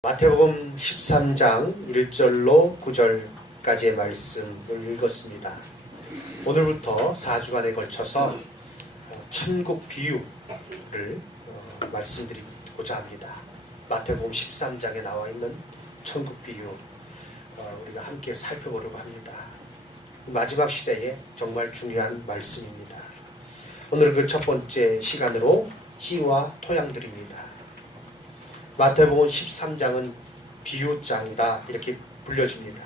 마태복음 13장 1절로 9절까지의 말씀을 읽었습니다. 오늘부터 4주간에 걸쳐서 천국 비유를 말씀드리고자 합니다. 마태복음 13장에 나와 있는 천국 비유 우리가 함께 살펴보려고 합니다. 마지막 시대에 정말 중요한 말씀입니다. 오늘 그 첫 번째 시간으로 씨와 토양들입니다. 마태복음 13장은 비유장이다 이렇게 불려집니다.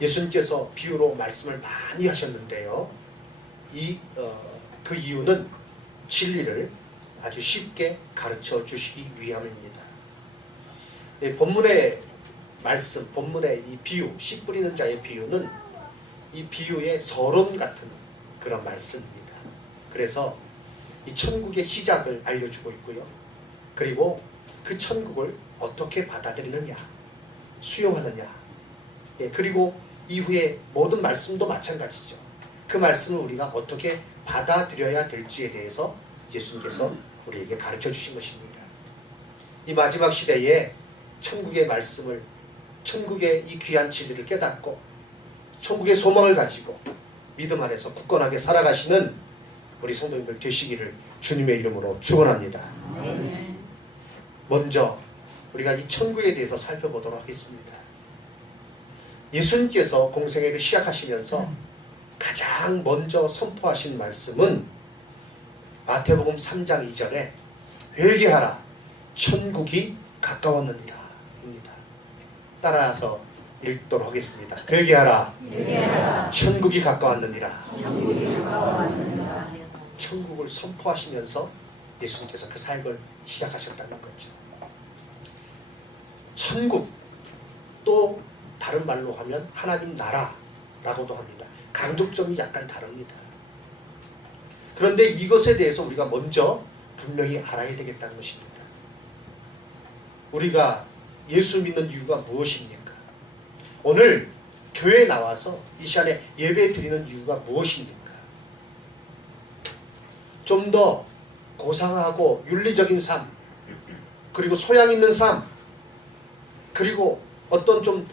예수님께서 비유로 말씀을 많이 하셨는데요. 그 이유는 진리를 아주 쉽게 가르쳐 주시기 위함입니다. 본문의 말씀, 본문의 이 비유, 씨 뿌리는 자의 비유는 이 비유의 서론 같은 그런 말씀입니다. 그래서 이 천국의 시작을 알려주고 있고요. 그리고 그 천국을 어떻게 받아들이느냐, 수용하느냐, 그리고 이후에 모든 말씀도 마찬가지죠. 그 말씀을 우리가 어떻게 받아들여야 될지에 대해서 예수님께서 우리에게 가르쳐 주신 것입니다. 이 마지막 시대에 천국의 말씀을, 천국의 이 귀한 진리를 깨닫고 천국의 소망을 가지고 믿음 안에서 굳건하게 살아가시는 우리 성도님들 되시기를 주님의 이름으로 축원합니다. 먼저 우리가 이 천국에 대해서 살펴보도록 하겠습니다. 예수님께서 공생애를 시작하시면서 가장 먼저 선포하신 말씀은 마태복음 3장 2절에 회개하라 천국이 가까웠느니라 입니다. 따라서 읽도록 하겠습니다. 회개하라, 천국이 가까웠느니라. 천국을 선포하시면서 예수님께서 그 사역을 시작하셨다는 거죠. 천국, 또 다른 말로 하면 하나님 나라라고도 합니다. 강조점이 약간 다릅니다. 그런데 이것에 대해서 우리가 먼저 분명히 알아야 되겠다는 것입니다. 우리가 예수 믿는 이유가 무엇입니까? 오늘 교회에 나와서 이 시간에 예배 드리는 이유가 무엇입니까? 좀 더 고상하고 윤리적인 삶, 그리고 소양 있는 삶, 그리고 어떤 좀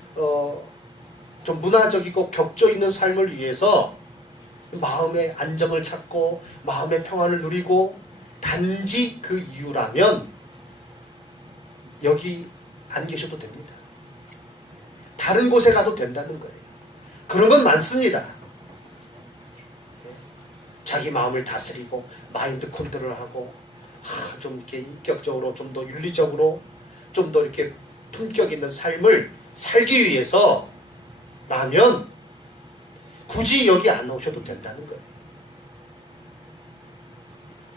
문화적이고 격조 있는 삶을 위해서 마음의 안정을 찾고 마음의 평안을 누리고 단지 그 이유라면 여기 안 계셔도 됩니다. 다른 곳에 가도 된다는 거예요. 그런 건 많습니다. 자기 마음을 다스리고 마인드 컨트롤하고 좀 이렇게 인격적으로 좀 더 윤리적으로 좀 더 이렇게 품격 있는 삶을 살기 위해서 라면 굳이 여기 안 오셔도 된다는 거예요.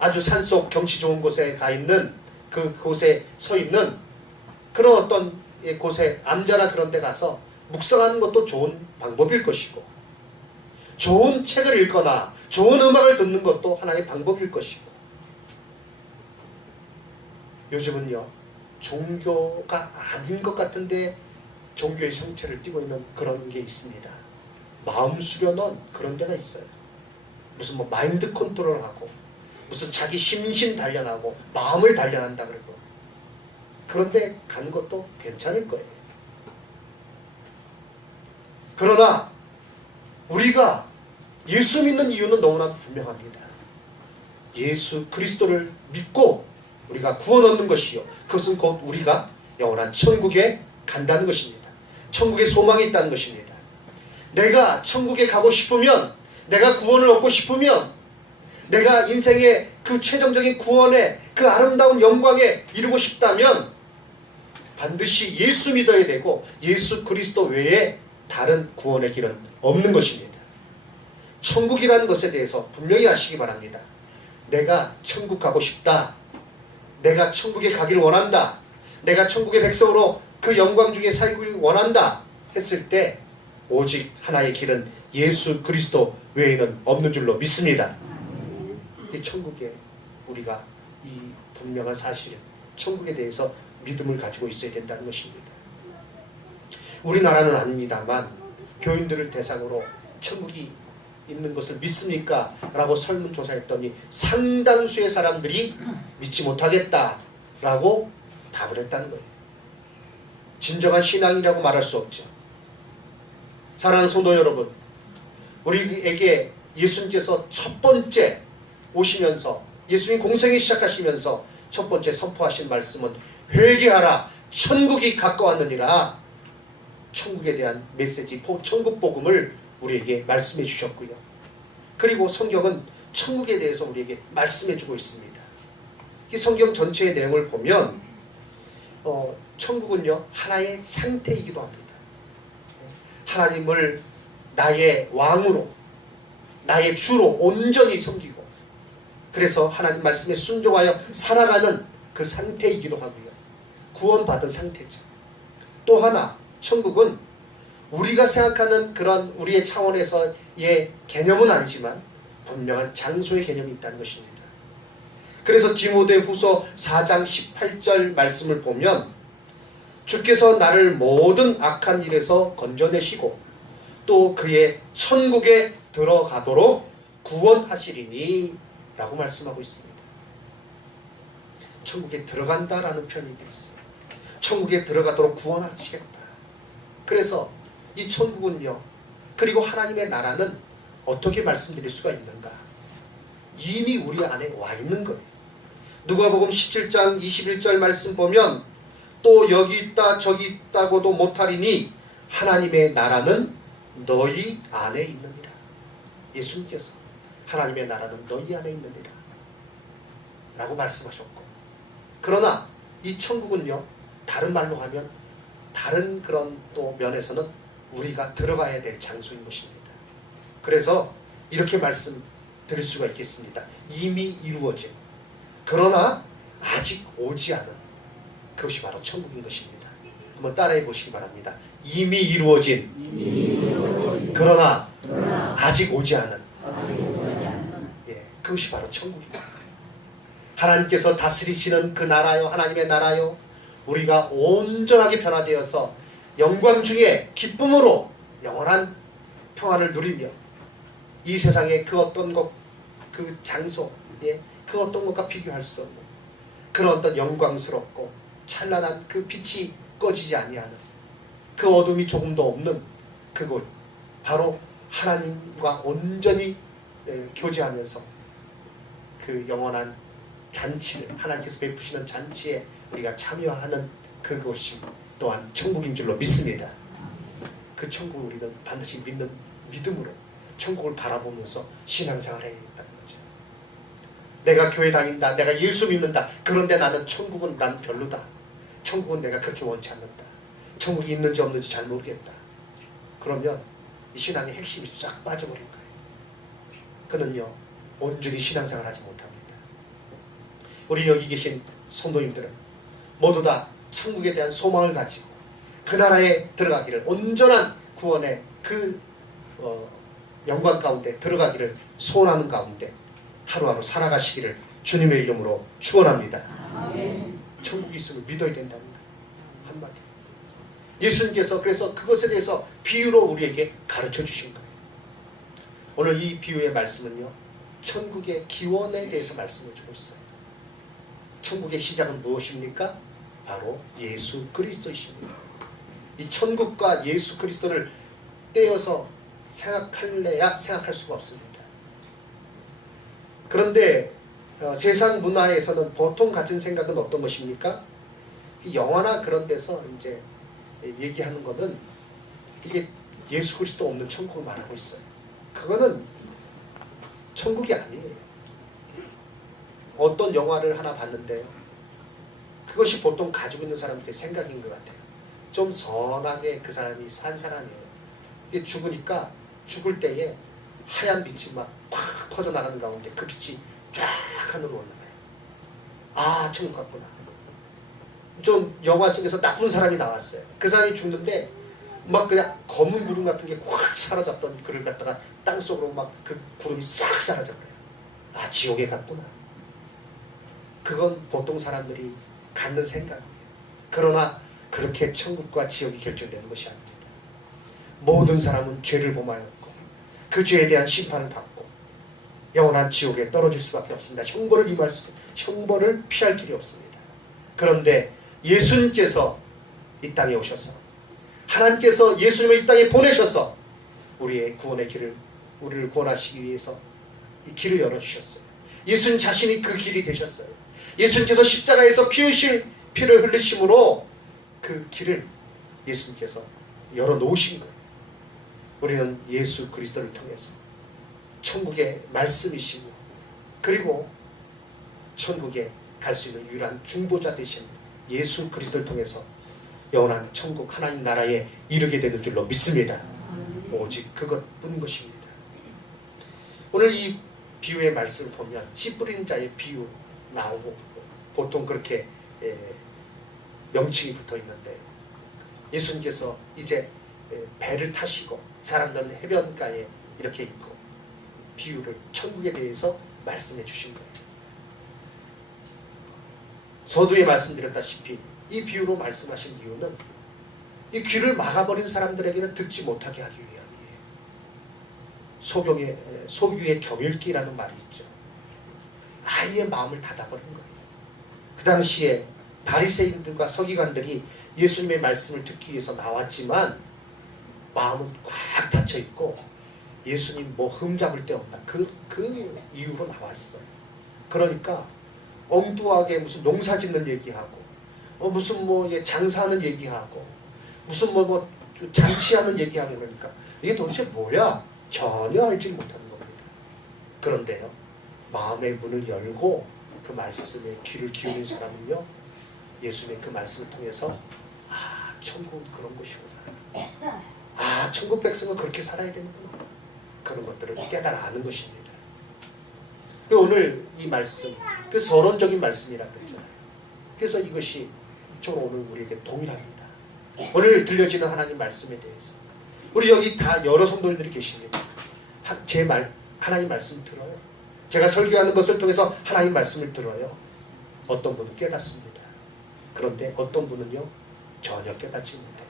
아주 산속 경치 좋은 곳에 가 있는 그곳에 서 있는 그런 어떤 곳에 암자나 그런 데 가서 묵상하는 것도 좋은 방법일 것이고, 좋은 책을 읽거나 좋은 음악을 듣는 것도 하나의 방법일 것이고, 요즘은요 종교가 아닌 것 같은데 종교의 형체를 띠고 있는 그런 게 있습니다. 마음 수련원 그런 데가 있어요. 무슨 마인드 컨트롤하고 무슨 자기 심신 단련하고 마음을 단련한다 그러고, 그런데 가는 것도 괜찮을 거예요. 그러나 우리가 예수 믿는 이유는 너무나도 분명합니다. 예수 그리스도를 믿고 우리가 구원 얻는 것이요, 그것은 곧 우리가 영원한 천국에 간다는 것입니다. 천국에 소망이 있다는 것입니다. 내가 천국에 가고 싶으면, 내가 구원을 얻고 싶으면, 내가 인생의 그 최종적인 구원의 그 아름다운 영광에 이루고 싶다면 반드시 예수 믿어야 되고 예수 그리스도 외에 다른 구원의 길은 없는 것입니다. 천국이라는 것에 대해서 분명히 아시기 바랍니다. 내가 천국 가고 싶다, 내가 천국에 가길 원한다, 내가 천국의 백성으로 그 영광 중에 살길 원한다 했을 때 오직 하나의 길은 예수 그리스도 외에는 없는 줄로 믿습니다. 이 천국에 우리가 이 분명한 사실, 천국에 대해서 믿음을 가지고 있어야 된다는 것입니다. 우리나라는 아닙니다만 교인들을 대상으로 천국이 있는 것을 믿습니까? 라고 설문조사했더니 상당수의 사람들이 믿지 못하겠다라고 답을 했다는 거예요. 진정한 신앙이라고 말할 수 없죠. 사랑하는 성도 여러분, 우리에게 예수님께서 첫 번째 오시면서 예수님 공생이 시작하시면서 첫 번째 선포하신 말씀은 회개하라 천국이 가까웠느니라. 천국에 대한 메시지, 천국 복음을 우리에게 말씀해 주셨고요. 그리고 성경은 천국에 대해서 우리에게 말씀해 주고 있습니다. 이 성경 전체의 내용을 보면 천국은요 하나의 상태이기도 합니다. 하나님을 나의 왕으로, 나의 주로 온전히 섬기고, 그래서 하나님 말씀에 순종하여 살아가는 그 상태이기도 하고요. 구원받은 상태죠. 또 하나, 천국은 우리가 생각하는 그런 우리의 차원에서의 개념은 아니지만 분명한 장소의 개념이 있다는 것입니다. 그래서 디모데후서 4장 18절 말씀을 보면 주께서 나를 모든 악한 일에서 건져내시고 또 그의 천국에 들어가도록 구원하시리니 라고 말씀하고 있습니다. 천국에 들어간다라는 표현이 되어 있어요. 천국에 들어가도록 구원하시겠다. 그래서 이 천국은요, 그리고 하나님의 나라는 어떻게 말씀드릴 수가 있는가? 이미 우리 안에 와 있는 거예요. 누가복음 17장 21절 말씀 보면 또 여기 있다 저기 있다고도 못하리니 하나님의 나라는 너희 안에 있느니라. 예수님께서 하나님의 나라는 너희 안에 있느니라 라고 말씀하셨고, 그러나 이 천국은요 다른 말로 하면 다른 그런 또 면에서는 우리가 들어가야 될 장소인 것입니다. 그래서 이렇게 말씀드릴 수가 있겠습니다. 이미 이루어진, 그러나 아직 오지 않은 그것이 바로 천국인 것입니다. 한번 따라해 보시기 바랍니다. 이미 이루어진, 그러나 아직 오지 않은, 그것이 바로 천국입니다. 하나님께서 다스리시는 그 나라요, 하나님의 나라요, 우리가 온전하게 변화되어서 영광 중에 기쁨으로 영원한 평화를 누리며 이 세상의 그 어떤 것, 그 장소, 그 어떤 것과 비교할 수 없는 그런 어떤 영광스럽고 찬란한 그 빛이 꺼지지 아니하는 그 어둠이 조금도 없는 그곳, 바로 하나님과 온전히 교제하면서 그 영원한 잔치를, 하나님께서 베푸시는 잔치에 우리가 참여하는 그곳이 또한 천국인 줄로 믿습니다. 그 천국을 우리는 반드시 믿는 믿음으로 천국을 바라보면서 신앙생활을 해야겠다는 거죠. 내가 교회 다닌다, 내가 예수 믿는다, 그런데 나는 천국은 난 별로다, 천국은 내가 그렇게 원치 않는다, 천국이 있는지 없는지 잘 모르겠다, 그러면 이 신앙의 핵심이 싹 빠져버린 거예요. 그는요 온전히 신앙생활을 하지 못합니다. 우리 여기 계신 성도님들은 모두 다 천국에 대한 소망을 가지고 그 나라에 들어가기를, 온전한 구원의 그 영광 가운데 들어가기를 소원하는 가운데 하루하루 살아가시기를 주님의 이름으로 축원합니다. 천국이 있음을 믿어야 된다는 거예요. 한마디. 예수님께서 그래서 그것에 대해서 비유로 우리에게 가르쳐 주신 거예요. 오늘 이 비유의 말씀은요 천국의 기원에 대해서 말씀해 주고 있어요. 천국의 시작은 무엇입니까? 바로 예수 그리스도이십니다. 이 천국과 예수 그리스도를 떼어서 생각할래야 생각할 수가 없습니다. 그런데 세상 문화에서는 보통 가진 생각은 어떤 것입니까? 영화나 그런 데서 이제 얘기하는 것은 이게 예수 그리스도 없는 천국을 말하고 있어요. 그거는 천국이 아니에요. 어떤 영화를 하나 봤는데요, 그것이 보통 가지고 있는 사람들의 생각인 것 같아요. 좀 선하게 그 사람이 산 사람이에요. 이게 죽으니까 죽을 때에 하얀 빛이 막 팍 퍼져나가는 가운데 그 빛이 쫙 하늘로 올라가요. 아, 천국 같구나. 좀 영화 속에서 나쁜 사람이 나왔어요. 그 사람이 죽는데 막 그냥 검은 구름 같은 게 확 사라졌던 그를 갖다가 땅속으로 막 그 구름이 싹 사라져버려요. 아, 지옥에 갔구나. 그건 보통 사람들이 갖는 생각이에요. 그러나 그렇게 천국과 지옥이 결정되는 것이 아닙니다. 모든 사람은 죄를 범하였고 그 죄에 대한 심판을 받고 영원한 지옥에 떨어질 수밖에 없습니다. 형벌을 피할 길이 없습니다. 그런데 예수님께서 이 땅에 오셔서 하나님께서 예수님을 이 땅에 보내셔서 우리의 구원의 길을 우리를 구원하시기 위해서 이 길을 열어주셨어요. 예수님 자신이 그 길이 되셨어요. 예수님께서 십자가에서 피를 흘리심으로 그 길을 예수님께서 열어놓으신 거예요. 우리는 예수 그리스도를 통해서 천국의 말씀이시며 그리고 천국에 갈 수 있는 유일한 중보자 되신 예수 그리스도를 통해서 영원한 천국 하나님 나라에 이르게 되는 줄로 믿습니다. 오직 그것뿐인 것입니다. 오늘 이 비유의 말씀을 보면 씨 뿌리는 자의 비유 나오고 보통 그렇게 명칭이 붙어 있는데요. 예수님께서 이제 배를 타시고 사람들은 해변가에 이렇게 있고 비유를 천국에 대해서 말씀해 주신 거예요. 서두에 말씀드렸다시피 이 비유로 말씀하신 이유는 이 귀를 막아버린 사람들에게는 듣지 못하게 하기 위함이에요. 소규의 경읽기라는 말이 있죠. 아예 마음을 닫아버린 거예요. 그 당시에 바리새인들과 서기관들이 예수님의 말씀을 듣기 위해서 나왔지만 마음은 꽉 닫혀 있고 예수님 뭐 흠잡을 데 없나 그 이유로 나왔어요. 그러니까 엉뚱하게 무슨 농사 짓는 얘기하고 무슨 뭐 장사하는 얘기하고 무슨 뭐 잔치하는 얘기하고 그러니까 이게 도대체 뭐야? 전혀 알지 못하는 겁니다. 그런데요, 마음의 문을 열고 그 말씀에 귀를 기울인 사람은요, 예수님의 그 말씀을 통해서 천국은 그런 것이구나. 천국 백성은 그렇게 살아야 되는구나. 그런 것들을 깨달아 아는 것입니다. 오늘 이 말씀, 그 서론적인 말씀이라고 했잖아요. 그래서 이것이 저는 오늘 우리에게 동일합니다. 오늘 들려지는 하나님 말씀에 대해서 우리 여기 다 여러 성도님들이 계십니다. 하나님 말씀 들어요. 제가 설교하는 것을 통해서 하나님 말씀을 들어요. 어떤 분은 깨닫습니다. 그런데 어떤 분은요 전혀 깨닫지 못해요.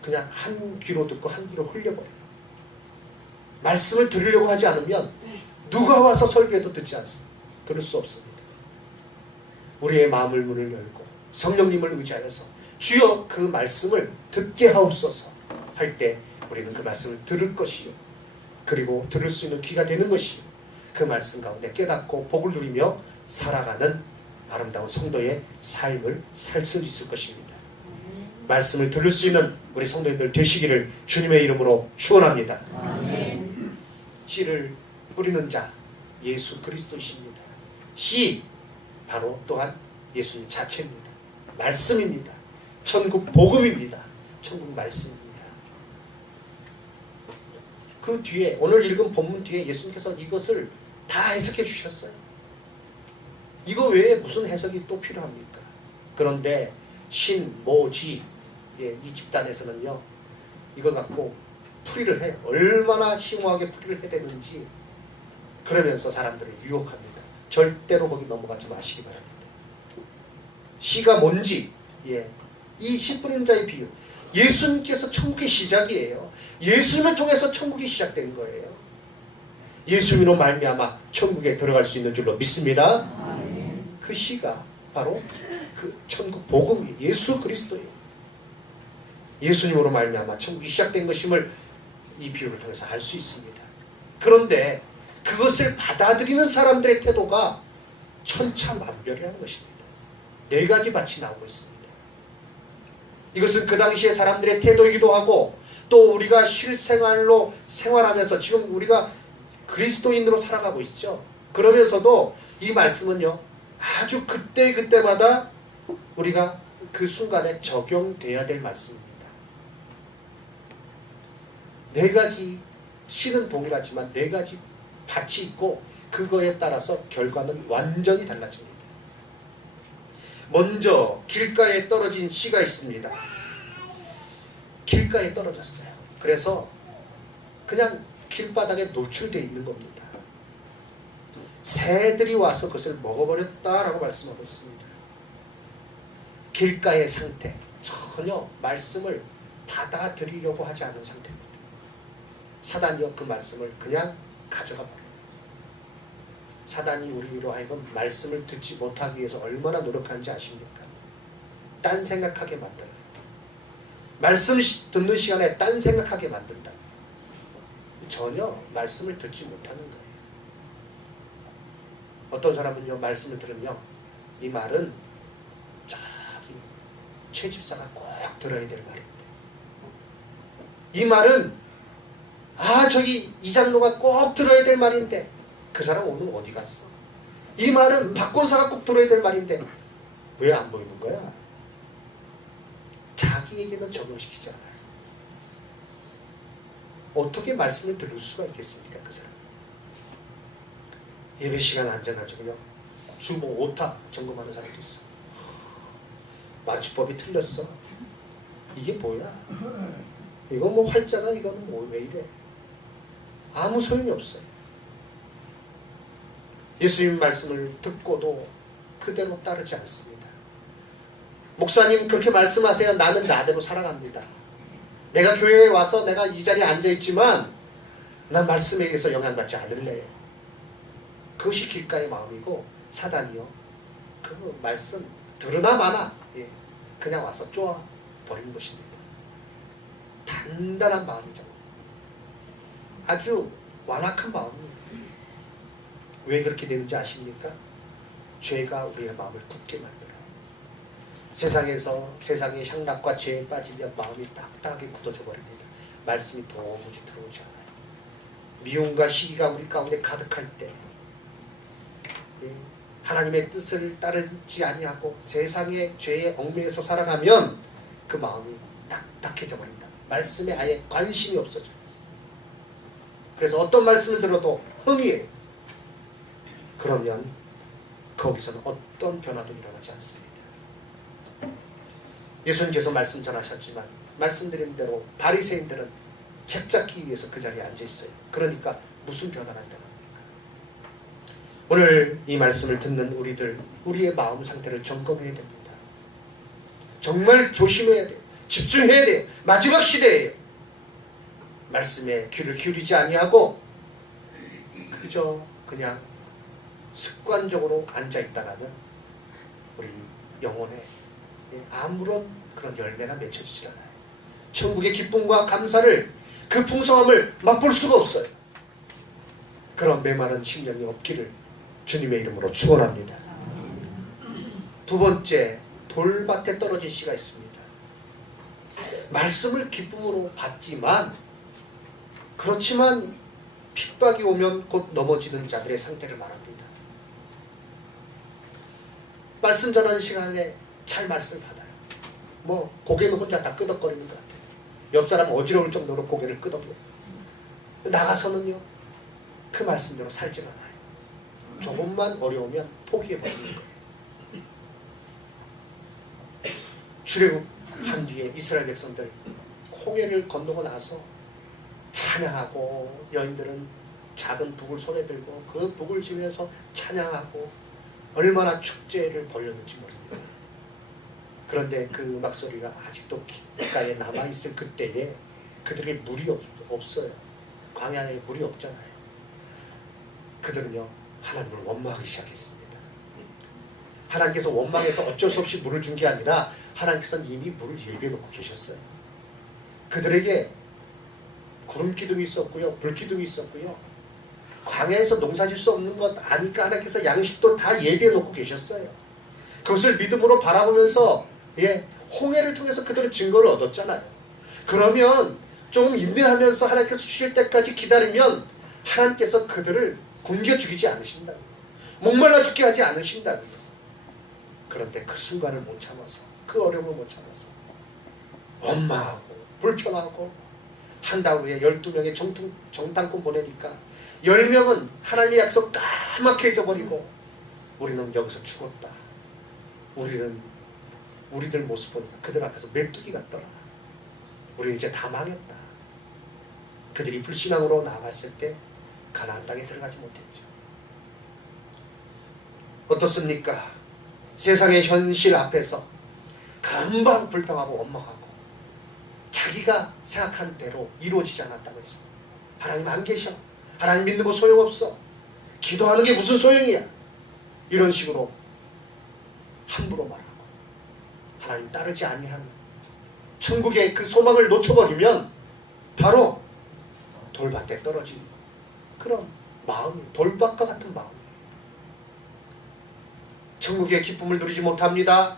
그냥 한 귀로 듣고 한 귀로 흘려버려요. 말씀을 들으려고 하지 않으면 누가 와서 설교해도 듣지 않습니다. 들을 수 없습니다. 우리의 마음을 문을 열고 성령님을 의지하여서 주여 그 말씀을 듣게 하옵소서 할 때 우리는 그 말씀을 들을 것이요, 그리고 들을 수 있는 귀가 되는 것이요, 그 말씀 가운데 깨닫고 복을 누리며 살아가는 아름다운 성도의 삶을 살 수 있을 것입니다. 말씀을 들을 수 있는 우리 성도님들 되시기를 주님의 이름으로 축원합니다. 아멘. 씨를 뿌리는 자 예수 그리스도십니다. 씨 바로 또한 예수님 자체입니다. 말씀입니다. 천국 복음입니다. 천국 말씀입니다. 그 뒤에 오늘 읽은 본문 뒤에 예수님께서 이것을 다 해석해 주셨어요. 이거 외에 무슨 해석이 또 필요합니까? 그런데 신, 모, 지 이 집단에서는요 이걸 갖고 풀이를 해요. 얼마나 심오하게 풀이를 해대는지 그러면서 사람들을 유혹합니다. 절대로 거기 넘어가지 마시기 바랍니다. 시가 뭔지 이 씨 뿌리는 자의 비유, 예수님께서 천국의 시작이에요. 예수님을 통해서 천국이 시작된 거예요. 예수님으로 말미암아 천국에 들어갈 수 있는 줄로 믿습니다. 그 시가 바로 그 천국 복음이 예수 그리스도예요. 예수님으로 말미암아 천국이 시작된 것임을 이 비유를 통해서 알 수 있습니다. 그런데 그것을 받아들이는 사람들의 태도가 천차만별이라는 것입니다. 4가지 밭이 나오고 있습니다. 이것은 그 당시의 사람들의 태도이기도 하고 또 우리가 실생활로 생활하면서 지금 우리가 그리스도인으로 살아가고 있죠. 그러면서도 이 말씀은요 아주 그때마다 우리가 그 순간에 적용돼야 될 말씀입니다. 4가지 씨는 동일하지만 4가지 밭이 있고 그거에 따라서 결과는 완전히 달라집니다. 먼저 길가에 떨어진 씨가 있습니다. 길가에 떨어졌어요. 그래서 그냥 길바닥에 노출되어 있는 겁니다. 새들이 와서 그것을 먹어버렸다라고 말씀하고 있습니다. 길가의 상태, 전혀 말씀을 받아들이려고 하지 않는 상태입니다. 사단이요 그 말씀을 그냥 가져가 버려요. 사단이 우리로 하여금 말씀을 듣지 못하기 위해서 얼마나 노력하는지 아십니까? 딴 생각하게 만들어요. 말씀 듣는 시간에 딴 생각하게 만든다. 전혀 말씀을 듣지 못하는 거예요. 어떤 사람은요, 말씀을 들으면 이 말은 저기 최 집사가 꼭 들어야 될 말인데, 이 말은 저기 이 장로가 꼭 들어야 될 말인데 그 사람 오늘 어디 갔어? 이 말은 박권사가 꼭 들어야 될 말인데 왜 안 보이는 거야? 자기에게는 적용시키지 않아요. 어떻게 말씀을 들을 수가 있겠습니까? 그 사람. 예배 시간 앉아가지고요, 주보 오타 점검하는 사람도 있어. 맞춤법이 틀렸어. 이게 뭐야? 이거 뭐 활자가 이거는 뭐 왜 이래? 아무 소용이 없어요. 예수님 말씀을 듣고도 그대로 따르지 않습니다. 목사님 그렇게 말씀하세요. 나는 나대로 살아갑니다. 내가 교회에 와서 내가 이 자리에 앉아있지만 난 말씀에 의해서 영향받지 않을래요. 그것이 길가의 마음이고, 사단이요, 그 말씀 들으나 마나 그냥 와서 쪼아 버리는 것입니다. 단단한 마음이죠. 아주 완악한 마음이에요. 왜 그렇게 되는지 아십니까? 죄가 우리의 마음을 굳게 만들어요. 세상에서 세상의 향락과 죄에 빠지면 마음이 딱딱하게 굳어져 버립니다. 말씀이 도무지 들어오지 않아요. 미움과 시기가 우리 가운데 가득할 때, 하나님의 뜻을 따르지 아니하고 세상의 죄에 얽매여서 살아가면 그 마음이 딱딱해져 버립니다. 말씀에 아예 관심이 없어져요. 그래서 어떤 말씀을 들어도 흥이에요. 그러면 거기서는 어떤 변화도 일어나지 않습니다. 예수님께서 말씀 전하셨지만 말씀드린 대로 바리새인들은 책 잡기 위해서 그 자리에 앉아 있어요. 그러니까 무슨 변화가 일어납니까? 오늘 이 말씀을 듣는 우리들, 우리의 마음 상태를 점검해야 됩니다. 정말 조심해야 돼요. 집중해야 돼요. 마지막 시대예요. 말씀에 귀를 기울이지 아니하고 그저 그냥 습관적으로 앉아있다가는 우리 영혼에 아무런 그런 열매가 맺혀지질 않아요. 천국의 기쁨과 감사를, 그 풍성함을 맛볼 수가 없어요. 그런 메마른 심령이 없기를 주님의 이름으로 축원합니다. 두 번째, 돌밭에 떨어진 씨가 있습니다. 말씀을 기쁨으로 받지만, 그렇지만 핍박이 오면 곧 넘어지는 자들의 상태를 말합니다. 말씀 전하는 시간에 잘 말씀을 받아요. 뭐 고개는 혼자 다 끄덕거리는 것 같아요. 옆 사람 어지러울 정도로 고개를 끄덕여요. 나가서는요, 그 말씀대로 살지 않아요. 조금만 어려우면 포기해버리는 거예요. 출애굽한 뒤에 이스라엘 백성들 홍해를 건너고 나서 찬양하고, 여인들은 작은 북을 손에 들고 그 북을 지면서 찬양하고 얼마나 축제를 벌였는지 모릅니다. 그런데 그 음악 소리가 아직도 귓가에 남아있을 그때에 그들에게 물이 없어요. 광야에 물이 없잖아요. 그들은요, 하나님을 원망하기 시작했습니다. 하나님께서 원망해서 어쩔 수 없이 물을 준 게 아니라 하나님께서는 이미 물을 예비해 놓고 계셨어요. 그들에게 구름 기둥이 있었고요, 불 기둥이 있었고요. 광야에서 농사질 수 없는 것 아니까 하나님께서 양식도 다 예비해 놓고 계셨어요. 그것을 믿음으로 바라보면서 홍해를 통해서 그들은 증거를 얻었잖아요. 그러면 조금 인내하면서 하나님께서 주실 때까지 기다리면 하나님께서 그들을 굶겨 죽이지 않으신다고요. 목말라 죽게 하지 않으신다고요. 그런데 그 순간을 못 참아서, 그 어려움을 못 참아서 원망하고 불평하고 한 달 후에 12명의 정탐꾼 보내니까 10명은 하나님의 약속 까맣게 잊어버리고 우리는 여기서 죽었다. 우리들 모습 보니까 그들 앞에서 메뚜기 같더라. 우리 이제 다 망했다. 그들이 불신앙으로 나아갔을 때 가나안 땅에 들어가지 못했죠. 어떻습니까? 세상의 현실 앞에서 금방 불평하고 원망하고 자기가 생각한 대로 이루어지지 않았다고 해서 하나님 안 계셔, 하나님 믿는 거 소용없어, 기도하는 게 무슨 소용이야, 이런 식으로 함부로 말하고 하나님 따르지 아니하면, 천국의 그 소망을 놓쳐버리면 바로 돌밭에 떨어진 그런 마음이, 돌밭과 같은 마음이에요. 천국의 기쁨을 누리지 못합니다.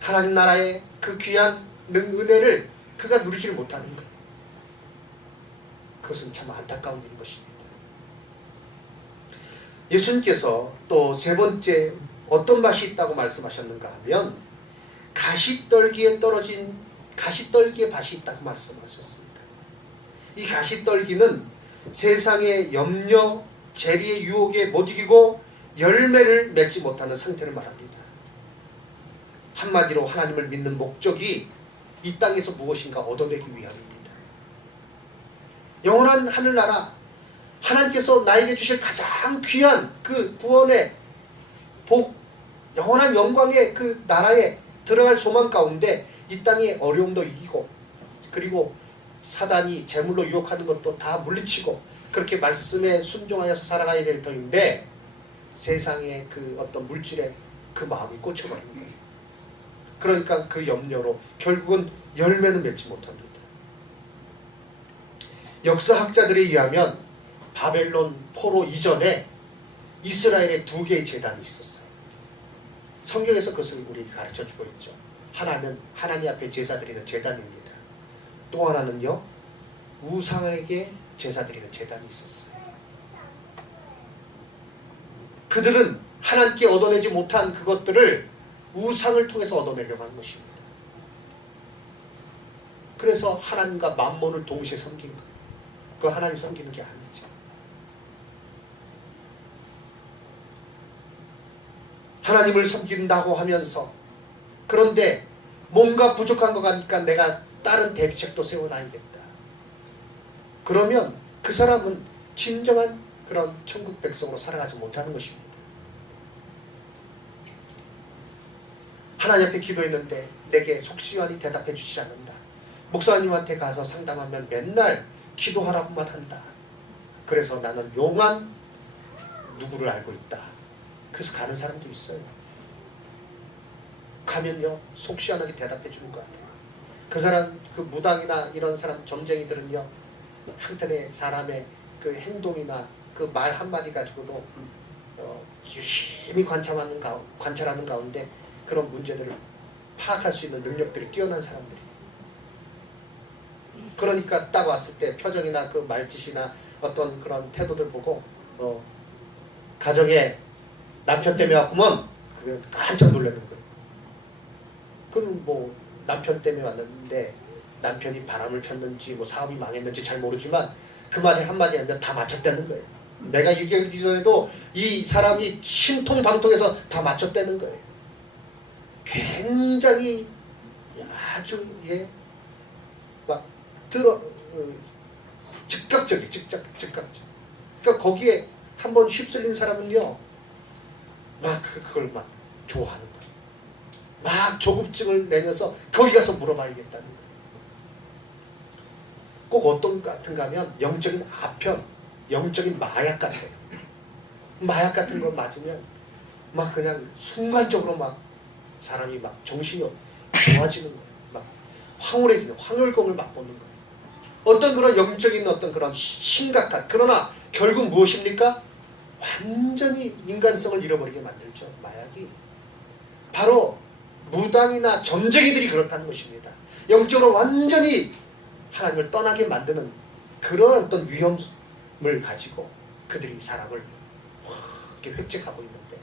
하나님 나라의 그 귀한 은혜를 그가 누리지를 못하는 거예요. 그것은 참 안타까운 일인 것입니다. 예수님께서 또 세 번째 어떤 맛이 있다고 말씀하셨는가 하면, 가시떨기에 떨어진 가시떨기의 밭이 있다고 말씀하셨습니다. 이 가시떨기는 세상의 염려, 재리의 유혹에 못 이기고 열매를 맺지 못하는 상태를 말합니다. 한마디로 하나님을 믿는 목적이 이 땅에서 무엇인가 얻어내기 위함입니다. 영원한 하늘나라, 하나님께서 나에게 주실 가장 귀한 그 구원의 복, 영원한 영광의 그 나라에 들어갈 소망 가운데 이 땅의 어려움도 이기고, 그리고 사단이 재물로 유혹하는 것도 다 물리치고 그렇게 말씀에 순종하여서 살아가야 될 터인데, 세상의 그 어떤 물질에 그 마음이 꽂혀버린 거예요. 그러니까 그 염려로 결국은 열매는 맺지 못합니다. 역사학자들에 의하면 바벨론 포로 이전에 이스라엘에 두 개의 제단이 있었어요. 성경에서 그것을 우리에게 가르쳐주고 있죠. 하나는 하나님 앞에 제사드리는 제단입니다. 또 하나는요, 우상에게 제사드리는 제단이 있었어요. 그들은 하나님께 얻어내지 못한 그것들을 우상을 통해서 얻어내려고 하는 것입니다. 그래서 하나님과 만몬을 동시에 섬긴 거예요. 그 하나님 섬기는 게 아니죠. 하나님을 섬긴다고 하면서, 그런데 뭔가 부족한 것 같으니까 내가 다른 대비책도 세워놔야겠다. 그러면 그 사람은 진정한 그런 천국 백성으로 살아가지 못하는 것입니다. 하나님 앞에 기도했는데 내게 속시원히 대답해 주시지 않는다. 목사님한테 가서 상담하면 맨날 기도하라고만 한다. 그래서 나는 용한 누구를 알고 있다. 그래서 가는 사람도 있어요. 가면요, 속 시원하게 대답해 주는 것 같아요. 그 사람, 그 무당이나 이런 사람, 점쟁이들은요, 한편의 사람의 그 행동이나 그 말 한마디 가지고도 유심히 관찰하는 가운데 그런 문제들을 파악할 수 있는 능력들이 뛰어난 사람들이에요. 그러니까 딱 왔을 때 표정이나 그 말짓이나 어떤 그런 태도들 보고 가정에 남편 때문에 왔구먼, 그러면 깜짝 놀라는 거예요. 그럼 뭐 남편 때문에 왔는데 남편이 바람을 폈는지 뭐 사업이 망했는지 잘 모르지만 그 말에 한마디 하면 다 맞췄다는 거예요. 내가 얘기하기 전에도 이 사람이 신통방통해서 다 맞췄다는 거예요. 굉장히 아주 막 즉각적이 즉각적. 그러니까 거기에 한번 휩쓸린 사람은요, 막 그걸 막 좋아하는 거예요. 막 조급증을 내면서 거기 가서 물어봐야겠다는 거예요. 꼭 어떤 것 같은가 하면 영적인 아편, 영적인 마약 같아요. 마약 같은 거 맞으면 막 그냥 순간적으로 막 사람이 막 정신이 좋아지는 거예요. 막 황홀해지는, 황홀감을 맛보는 거예요. 어떤 그런 영적인 어떤 그런 심각한, 그러나 결국 무엇입니까? 완전히 인간성을 잃어버리게 만들죠. 마약이. 바로 무당이나 점쟁이들이 그렇다는 것입니다. 영적으로 완전히 하나님을 떠나게 만드는 그런 어떤 위험을 가지고 그들이 사람을 이렇게 획책하고 있는데,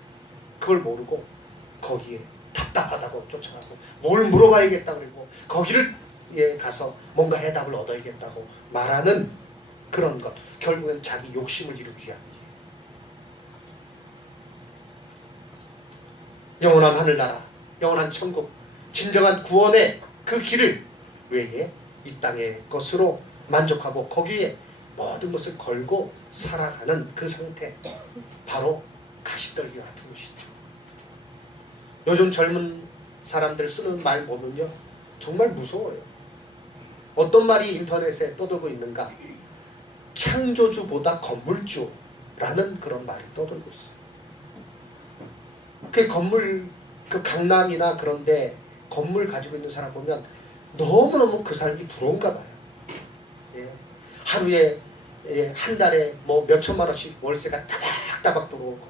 그걸 모르고 거기에 답답하다고 쫓아가고 뭘 물어봐야겠다 그리고 거기를 가서 뭔가 해답을 얻어야겠다고 말하는 그런 것, 결국은 자기 욕심을 이루기 위함이에요. 영원한 하늘나라, 영원한 천국, 진정한 구원의 그 길을 외에 이 땅의 것으로 만족하고 거기에 모든 것을 걸고 살아가는 그 상태, 바로 가시떨기와 같은 것이죠. 요즘 젊은 사람들 쓰는 말 보면요, 정말 무서워요. 어떤 말이 인터넷에 떠돌고 있는가? 창조주보다 건물주라는 그런 말이 떠돌고 있어요. 그 건물 그 강남이나 그런데 건물 가지고 있는 사람 보면 너무너무 그 삶이 부러운가 봐요. 예. 하루에 한 달에 뭐 몇천만 원씩 월세가 따박따박 들어오고,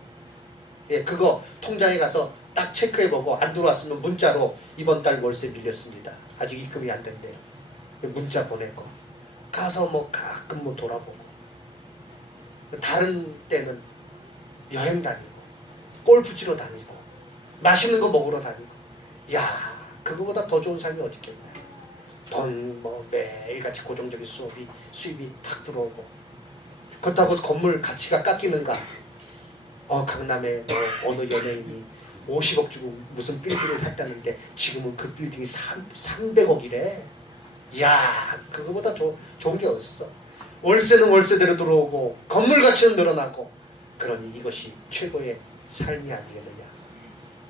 예, 그거 통장에 가서 딱 체크해보고 안 들어왔으면 문자로 이번 달 월세 밀렸습니다. 아직 입금이 안 된대요. 문자 보내고 가서 뭐 가끔 뭐 돌아보고, 다른 때는 여행 다니고 골프 치러 다니고 맛있는 거 먹으러 다니고, 야, 그거보다 더 좋은 삶이 어디 있겠나요? 돈 뭐 매일같이 고정적인 수입이 탁 들어오고, 그렇다고 건물 가치가 깎이는가? 강남에 뭐 어느 연예인이 50억 주고 무슨 빌딩을 샀다는데 지금은 그 빌딩이 300억이래. 야, 그거보다 좋은 게 어딨어. 월세는 월세대로 들어오고 건물 가치는 늘어나고, 그러니 이것이 최고의 삶이 아니겠느냐.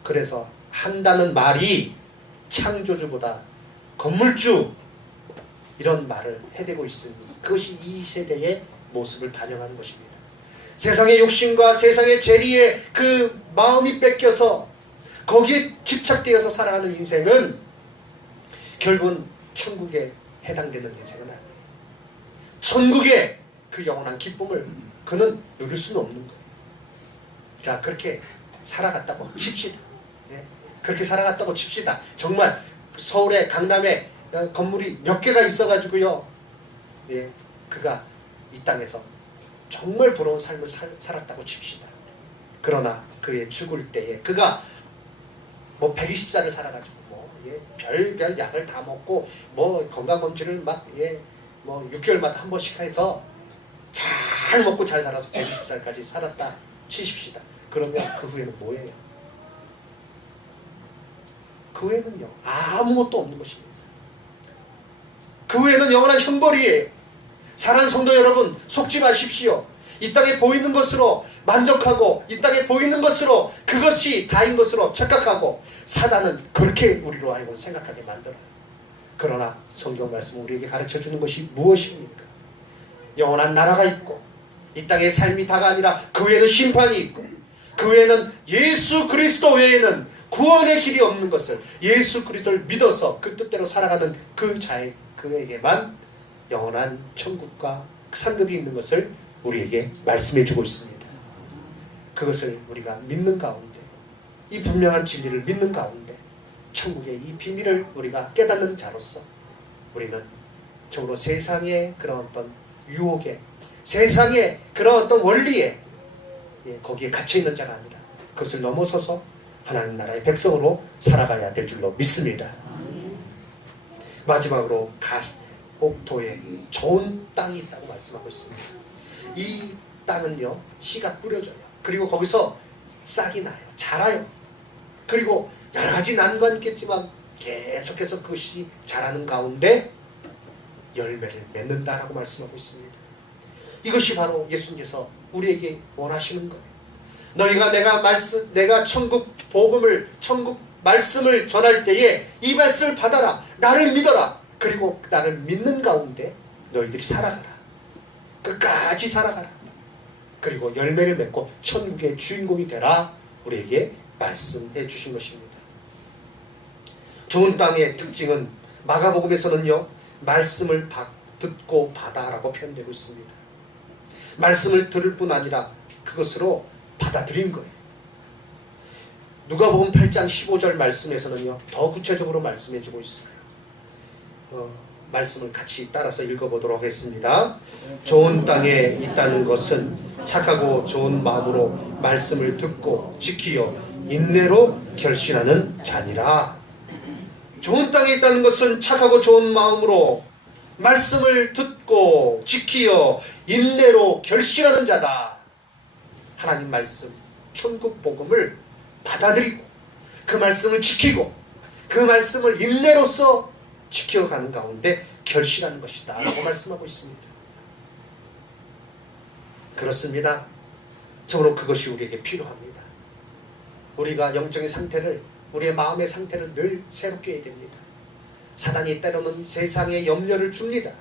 그래서 한다는 말이 창조주보다 건물주, 이런 말을 해대고 있으니 그것이 이 세대의 모습을 반영하는 것입니다. 세상의 욕심과 세상의 재리에 그 마음이 뺏겨서 거기에 집착되어서 살아가는 인생은 결국은 천국에 해당되는 인생은 아니에요. 천국의 그 영원한 기쁨을 그는 누릴 수는 없는 거예요. 자, 그렇게 살아갔다고 칩시다. 예? 그렇게 살아갔다고 칩시다. 정말 서울에 강남에 건물이 몇 개가 있어가지고요, 예, 그가 이 땅에서 정말 부러운 삶을 살았다고 칩시다. 그러나 그의 죽을 때에 그가 뭐 120살을 살아가지고 뭐, 예, 별별 약을 다 먹고 뭐 건강검진을 막, 예, 뭐 6개월마다 한 번씩 해서 잘 먹고 잘 살아서 120살까지 살았다 치십시다. 그러면 그 후에는 뭐예요? 그 후에는요, 아무것도 없는 것입니다. 그 후에는 영원한 형벌이에요. 사랑하는 성도 여러분, 속지 마십시오. 이 땅에 보이는 것으로 만족하고 이 땅에 보이는 것으로 그것이 다인 것으로 착각하고, 사단은 그렇게 우리로 하여금 생각하게 만들어요. 그러나 성경 말씀은 우리에게 가르쳐주는 것이 무엇입니까? 영원한 나라가 있고 이 땅의 삶이 다가 아니라 그 외에는 심판이 있고, 그 외에는 예수 그리스도 외에는 구원의 길이 없는 것을, 예수 그리스도를 믿어서 그 뜻대로 살아가는 그에게만 영원한 천국과 상급이 있는 것을 우리에게 말씀해 주고 있습니다. 그것을 우리가 믿는 가운데, 이 분명한 진리를 믿는 가운데 천국의 이 비밀을 우리가 깨닫는 자로서 우리는 정말로 세상의 그런 어떤 유혹에, 세상의 그런 어떤 원리에, 거기에 갇혀있는 자가 아니라 그것을 넘어서서 하나님 나라의 백성으로 살아가야 될 줄로 믿습니다. 마지막으로 옥토에 좋은 땅이 있다고 말씀하고 있습니다. 이 땅은요, 씨가 뿌려져요. 그리고 거기서 싹이 나요. 자라요. 그리고 여러 가지 난관이 있겠지만 계속해서 그것이 자라는 가운데 열매를 맺는다라고 말씀하고 있습니다. 이것이 바로 예수님께서 우리에게 원하시는 거예요. 너희가 내가 천국 복음을, 천국 말씀을 전할 때에 이 말씀을 받아라. 나를 믿어라. 그리고 나를 믿는 가운데 너희들이 살아가라. 끝까지 살아가라. 그리고 열매를 맺고 천국의 주인공이 되라. 우리에게 말씀해 주신 것입니다. 좋은 땅의 특징은 마가복음에서는요, 말씀을 듣고 받아라고 표현되고 있습니다. 말씀을 들을 뿐 아니라 그것으로 받아들인 거예요. 누가복음 8장 15절 말씀에서는요, 더 구체적으로 말씀해 주고 있어요. 말씀을 같이 따라서 읽어보도록 하겠습니다. 좋은 땅에 있다는 것은 착하고 좋은 마음으로 말씀을 듣고 지키어 인내로 결신하는 자니라. 좋은 땅에 있다는 것은 착하고 좋은 마음으로 말씀을 듣고 지키어 인내로 결신하는 자다. 하나님 말씀, 천국 복음을 받아들이고 그 말씀을 지키고 그 말씀을 인내로서 지켜가는 가운데 결실하는 것이다 라고 말씀하고 있습니다. 그렇습니다. 정말로 그것이 우리에게 필요합니다. 우리가 영적인 상태를, 우리의 마음의 상태를 늘 새롭게 해야 됩니다. 사단이 때로는 세상에 염려를 줍니다.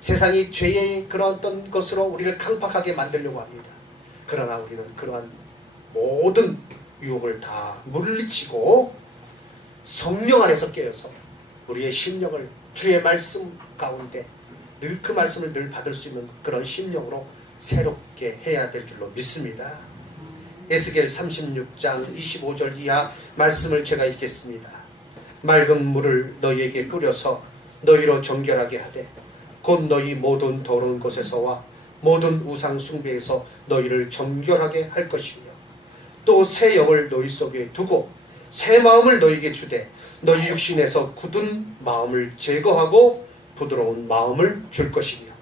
세상이 죄의 그런 어떤 것으로 우리를 강팍하게 만들려고 합니다. 그러나 우리는 그러한 모든 유혹을 다 물리치고 성령 안에서 깨어서 우리의 심령을 주의 말씀 가운데 늘 그 말씀을 늘 받을 수 있는 그런 심령으로 새롭게 해야 될 줄로 믿습니다. 에스겔 36장 25절 이하 말씀을 제가 읽겠습니다. 맑은 물을 너희에게 뿌려서 너희로 정결하게 하되 곧 너희 모든 더러운 곳에서와 모든 우상 숭배에서 너희를 정결하게 할 것이며 또 새 영을 너희 속에 두고 새 마음을 너희에게 주되 너희 육신에서 굳은 마음을 제거하고 부드러운 마음을 줄 것이며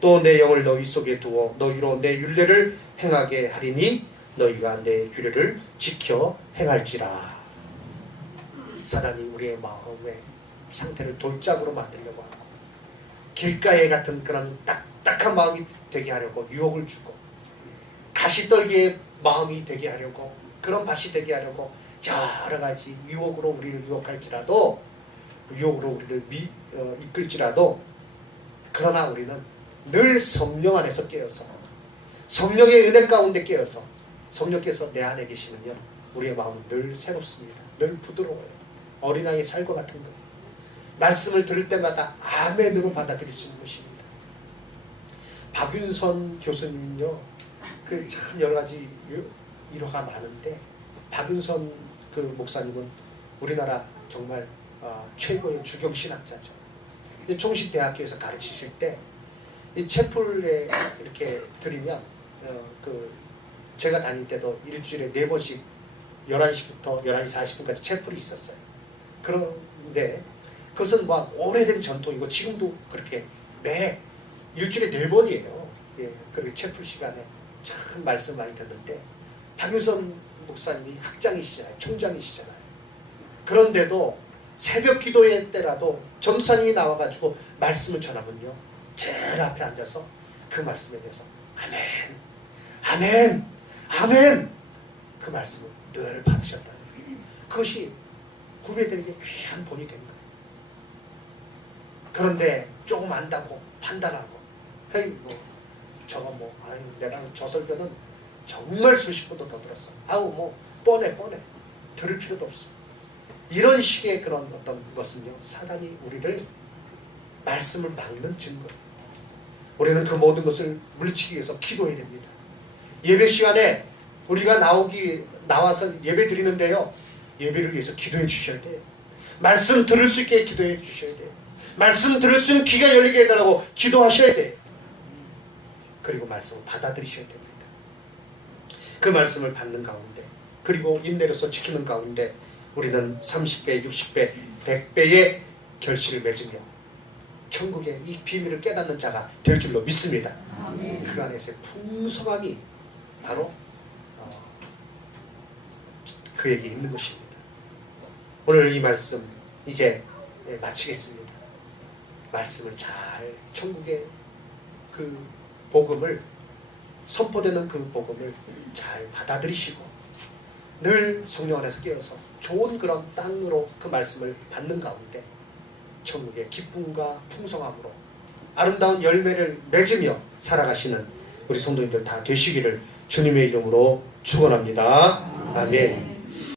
또 내 영을 너희 속에 두어 너희로 내 율례를 행하게 하리니 너희가 내 규례를 지켜 행할지라. 사단이 우리의 마음의 상태를 돌짝으로 만들려고 하고 길가에 같은 그런 딱딱한 마음이 되게 하려고 유혹을 주고 가시떨기의 마음이 되게 하려고 그런 밭이 되게 하려고 여러 가지 유혹으로 우리를 유혹할지라도 유혹으로 우리를 이끌지라도 그러나 우리는 늘 성령 안에서 깨어서 성령의 은혜 가운데 깨어서 성령께서 내 안에 계시면요 우리의 마음은 늘 새롭습니다. 늘 부드러워요. 어린아이의 살과 같은 거예요. 말씀을 들을 때마다 아멘으로 받아들일 수 있는 것입니다. 박윤선 교수님은요 그 참 여러 가지 일화가 많은데 박윤선 그 목사님은 우리나라 정말 최고의 주경 신학자죠. 총신대학교에서 가르치실 때 이 채플에 이렇게 드리면 그 제가 다닐 때도 일주일에 4번씩 11시부터 11시 40분까지 채플이 있었어요. 그런데 그것은 막 오래된 전통이고 지금도 그렇게 매 일주일에 4번이에요. 예, 그리고 채플 시간에 참 말씀 많이 듣는데 박윤선 목사님이 학장이시잖아요. 총장이시잖아요. 그런데도 새벽 기도회 때라도 전도사님이 나와가지고 말씀을 전하면요 제일 앞에 앉아서 그 말씀에 대해서 아멘 아멘 아멘 그 말씀을 늘 받으셨다는 거예요. 그것이 후배들에게 귀한 본이 된 거예요. 그런데 조금 안다고 판단하고 헤이 뭐 저거 뭐 아유 내가 저 설교는 정말 수십 번도 더 들었어. 아우 뭐 뻔해 들을 필요도 없어. 이런 식의 그런 어떤 것은요 사단이 우리를 말씀을 막는 증거예요. 우리는 그 모든 것을 물리치기 위해서 기도해야 됩니다. 예배 시간에 우리가 나와서 예배 드리는데요 예배를 위해서 기도해 주셔야 돼요. 말씀 들을 수 있게 기도해 주셔야 돼요. 말씀 들을 수 있는 귀가 열리게 해달라고 기도하셔야 돼요. 그리고 말씀을 받아들이셔야 됩니다. 그 말씀을 받는 가운데 그리고 인내로서 지키는 가운데 우리는 30배, 60배, 100배의 결실을 맺으며 천국의 이 비밀을 깨닫는 자가 될 줄로 믿습니다. 그 안에서의 풍성함이 바로 그에게 있는 것입니다. 오늘 이 말씀 이제 마치겠습니다. 말씀을 잘 천국의 그 복음을 선포되는 그 복음을 잘 받아들이시고 늘 성령 안에서 깨어서 좋은 그런 땅으로 그 말씀을 받는 가운데 천국의 기쁨과 풍성함으로 아름다운 열매를 맺으며 살아가시는 우리 성도님들 다 되시기를 주님의 이름으로 축원합니다. 아멘.